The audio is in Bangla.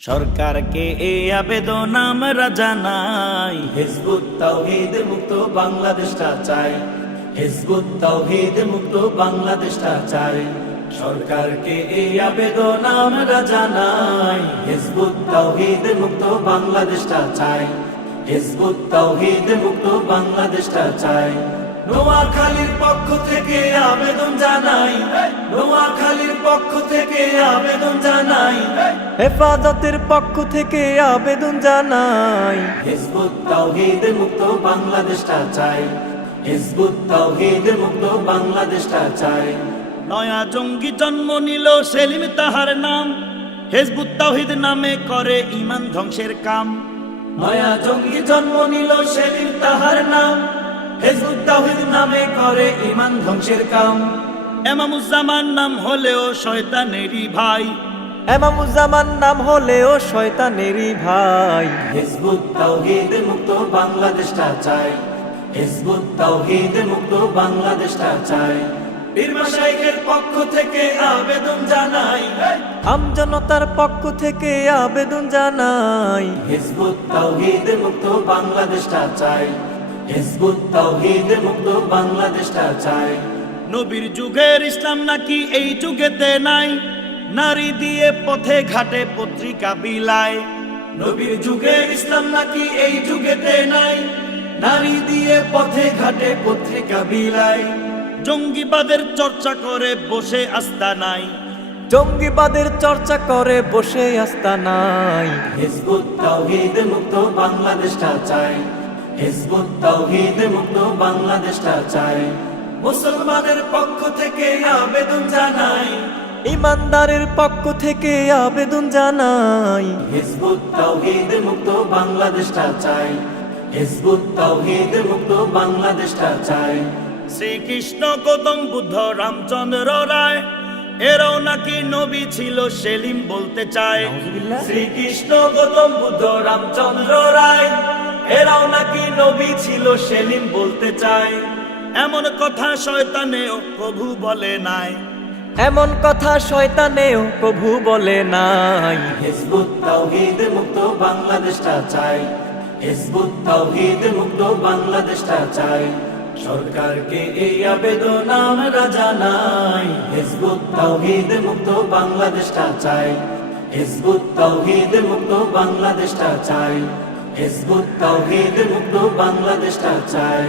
সরকারকে এই আবেদন আমরা জানাই, হিজবুত তাওহীদ মুক্ত বাংলাদেশটা চাই, হিজবুত তাওহীদ মুক্ত বাংলাদেশটা চাই। সরকারকে এই আবেদন আমরা জানাই, হিজবুত তাওহীদ মুক্ত বাংলাদেশটা চাই, হিজবুত তাওহীদ মুক্ত বাংলাদেশটা চাই। নোয়াখালীর পক্ষ থেকে আবেদন জানাই, নোয়াখালীর পক্ষ থেকে আবেদন জানাই, হেফাজতের পক্ষ থেকে আবেদন জানাই, হিজবুত তাওহীদ মুক্ত বাংলাদেশটা চাই, হিজবুত তাওহীদ মুক্ত বাংলাদেশটা চাই। নয়া জঙ্গি জন্ম নিল সেলিম তাহার নাম, হিজবুত তাওহীদ নামে করে ঈমান ধ্বংসের কাম। নয়া জঙ্গি জন্ম নিল সেলিম তাহার নাম, হিজবুত তাওহীদ নামে করে ঈমান ধ্বংসের কাম। এমামুজ্জামান নাম হলেও শয়তানেরই ভাই, এমামুজ্জামান নাম হলেও শয়তানেরই ভাই। হিজবুত তাওহীদ মুক্ত বাংলাদেশটা চাই, হিজবুত তাওহীদ মুক্ত বাংলাদেশটা চাই। পীর মাশায়েখের পক্ষ থেকে আবেদন জানাই, আমজনতার পক্ষ থেকে আবেদন জানাই, হিজবুত তাওহীদ মুক্ত বাংলাদেশটা চাই, হিজবুত তাওহীদ মুক্ত বাংলাদেশটা চাই। নবীর যুগের ইসলাম নাকি এই যুগেতে নাই, নারী দিয়ে পথে ঘাটে পত্রিকা বিলায়। নবীর যুগের ইসলাম নাকি এই যুগেতে নাই, নারী দিয়ে পথে ঘাটে পত্রিকা বিলায়। জঙ্গিবাদের চর্চা করে বসে আস্তানায়, জঙ্গিবাদের চর্চা করে বসে আস্তানায়। হিজবুত তাওহীদ মুক্ত বাংলাদেশটা চাই, হিজবুত তাওহীদ মুক্ত বাংলাদেশটা চাই। মুসলমানের পক্ষ থেকে আবেদন জানাই, ইমানদারের পক্ষ থেকে আবেদন জানাই, হিজবুত তাওহীদ মুক্ত বাংলাদেশটা চাই, হিজবুত তাওহীদ মুক্ত বাংলাদেশটা চাই। শ্রীকৃষ্ণ গৌতম বুদ্ধ রামচন্দ্র রায় এরাও নাকি নবী ছিল সেলিম বলতে চায়। শ্রীকৃষ্ণ গৌতম বুদ্ধ রামচন্দ্র রায় এরাও নাকি নবী ছিল সেলিম বলতে চায়। এমন কথা শয়তানেও প্রভু বলে নাই, এমন কথা শয়তানেও প্রভু বলে নাই। হিজবুত তাওহীদ মুক্ত বাংলাদেশটা চাই, হিজবুত তাওহীদ মুক্ত বাংলাদেশটা চাই। সরকারকে এই আবেদন আমরা জানাই, হিজবুত তাওহীদ মুক্ত বাংলাদেশটা চাই, হিজবুত তাওহীদ মুক্ত বাংলাদেশটা চাই, হিজবুত তাওহীদ মুক্ত বাংলাদেশটা চাই।